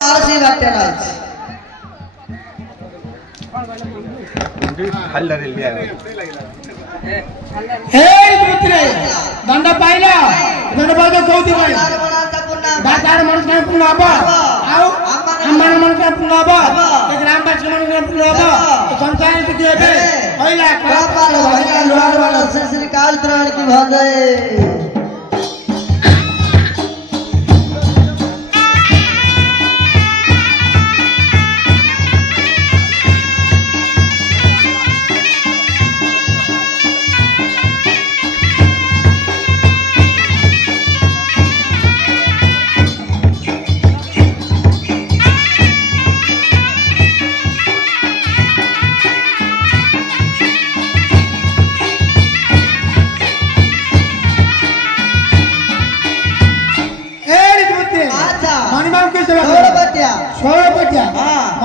आसी बाटे ना हल्ला रे लिया हे पुत्रे दंड पाइला दंड पाइला कोउती भाई दातार मन के पुण्य हबो आउ अम्मान मन के पुण्य हबो ए ग्रामवासी मन के पुण्य हबो ए संसार के देबे होइला पार भइला लोहार वाला श्री काल त्राण की भजय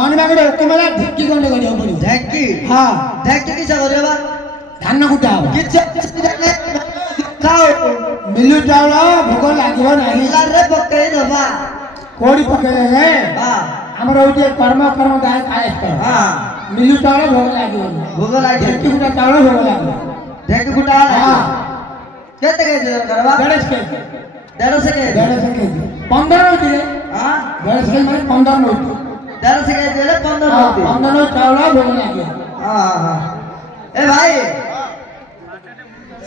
मानबागडे ओकेमाला ढेक्की कोंडे करियो पडियो ढेक्की हां ढेक्की किसा करबा धान कुटा किछ खाओ मिलु चावल भोग लागिबो नाही रे पकई दबा कोडी पकले रे हां हमर ओटे कर्म दाय खाएस हां मिलु चावल भोग लागिबो भोग लागी ढेक्की कुटा चावल भोग लागिबो ढेक्की कुटा हां केते के करबा 150 के 15 होती रे हां 150 के माने 15 होती 150 के देले 15 होती 15 चावल भोग लागिबो हां ए भाई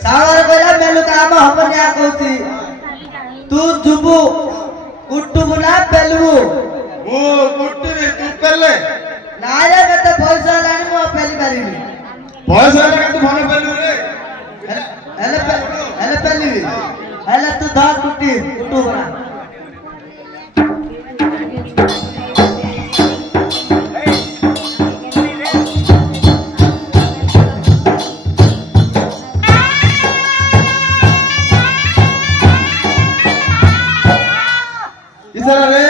सावर कोला मेलु काम हमने आ कहती तू जुबु कुट्टू बुना पेलु ओ कुट्टी रे तू पेले नारे मते पैसा लानी मो पेली पारिबी पैसा रे तू भने पेलु रे हेले पेली हेले तू धा कुट्टी कुट्टू बुना इधर रे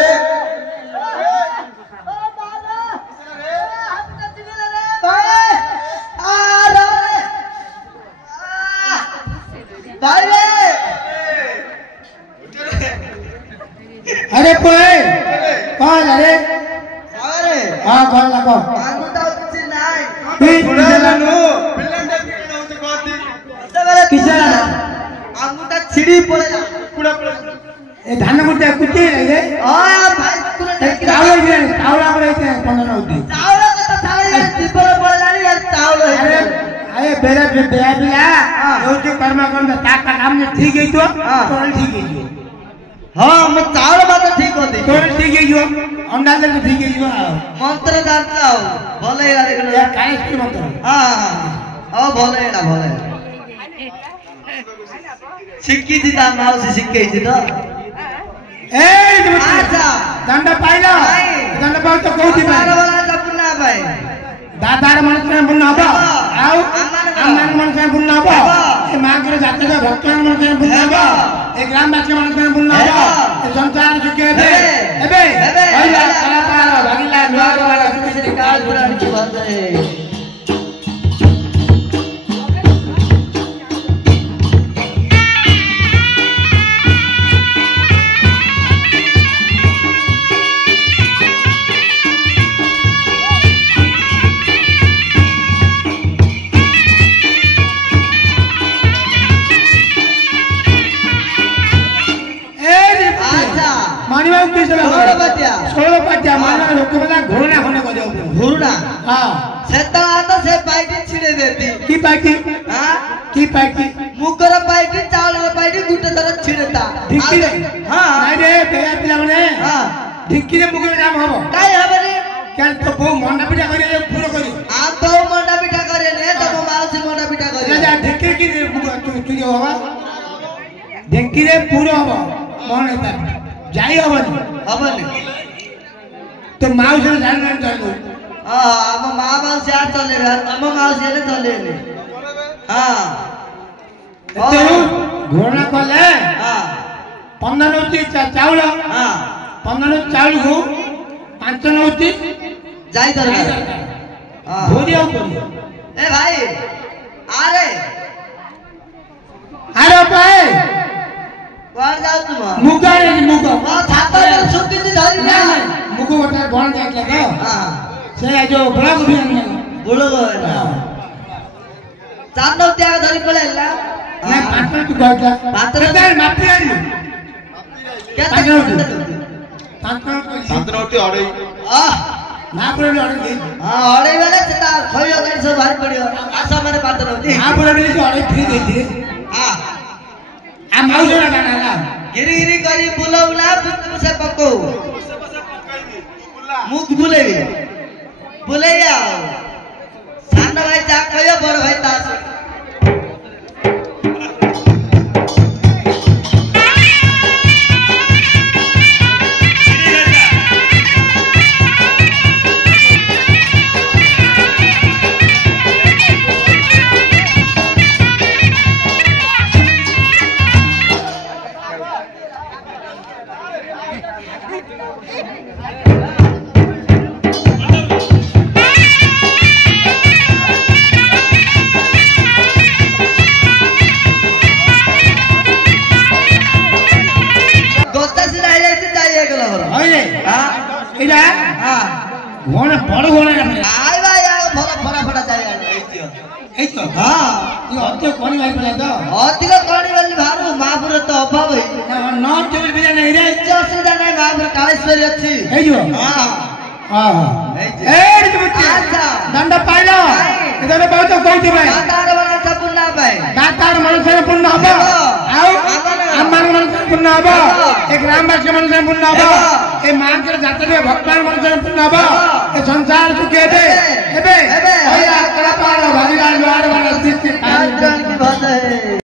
अरे कोई कौन अरे अरे हां कौन लगो अंगुता कुछ नाही बुढ़ालानु पिल्लंडे पिल्लंडे होते कहती किसरा अंगुता छिड़ी पड़ेला कुड़ा ए धान कुटे कुटे रे आ भाई तू चावल पड़े 15 होती चावल का चावल तिपर पड़ेला यार चावल अरे अरे बेरा बिला योटी कर्म ता काम ने ठीक है तो तोर ठीक है हां मैं चावल बात ठीक होती तोर ठीक है अंडा ले ठीक है मंत्र जानता हो भले यार या काहे की मंत्र हां भले एला भले सिक्की दिता माउसी सिक्के दिता ए आजा दंड पाइला दंड पाउ तो कोउती भाई वाला जपुना भाई दादार मन के बुन्ना बा आउ अम्मान मन के बुन्ना बा ए मागर जाते का भक्त मन के बुन्ना बा ए ग्रामवासी मन के बुन्ना बा ए संसार जुके बे एबे होइला कलाकार भागिला लोहार वाला श्री काल पुराण की बात है सोलो पाटिया माना लोक बला घोरना होने को जाओ घोरना हां सेता आता से पाइटी छिड़े देती की पाइटी हां की पाइटी मुकर पाइटी चावल पाइटी गुटे तरह छिड़ता ढिक्की रे हां नहीं रे बेया पिला माने हां ढिक्की रे मुकर काम हबो काई हबे रे क्या तो बो मंडा पिटा करे पूरा करी आ तो मंडा पिटा करे ने तो माउसी मंडा पिटा करे ना ढिक्की की तू जो हवा ढिक्की रे पूरा हबो मन एता जाई हबनी तो माउसी ने जान नहीं जानो हां हम माउसी आ चले रे हम माउसी ने चले रे हां तो घोड़ा कले हां 15 होती चावल हां 15 चावल को 5 होती जाई दरकार हां भोरिया को ए भाई अरे अरे भाई कौन जाओ तुम मुगा है मुगा हां छाता सुकी थी धरी ना मुगो बन जाए तो हां से जो बड़ा भी नहीं बोलो चांदो त्याग धरी पळेला नहीं पात्र तू कहता पात्र माफी आई क्या पात्र शांतनवटी अड़े महापुर अड़े दे हां अड़े वाले सेता खइयो गाड़ी सब भारी पड़ियो आशा माने पात्र होती महापुर अड़े तो अड़े फ्री दे दे हां आ माउसे ना गाना गिरी गिरी करी बुलौला से पको मुख बुलेबी बुलैया सानो भाई जा कहियो बड़ भाई तास इला हां गोने बड़ गोने ना आय भाई यार भरा फरा फटा जाय ए तो हां तू अत्य कोनी भाई पले तो अधिक कणी वाली भारू महापुर तो अभाव है न चोर बिया नहीं रे असुविधा नहीं महापुर कालेश्वरी अच्छी ए जो हां हां ए रे बच्चे अच्छा दंड पाइलो इधर बहुत कोठी भाई दातार वाला सब पुण्य पाए दातार मनुष्य पुण्य हबो आउ अम्मान मनुष्य पुण्य हबो एक ग्रामवासी मनुष्य पुण्य हबो ए मांकर जातरे भगवान मनुष्य पुण्य हबो ए संसार सुखे दे एबे ओया कला पार भागीदार द्वार वाला स्थित आज की बात है।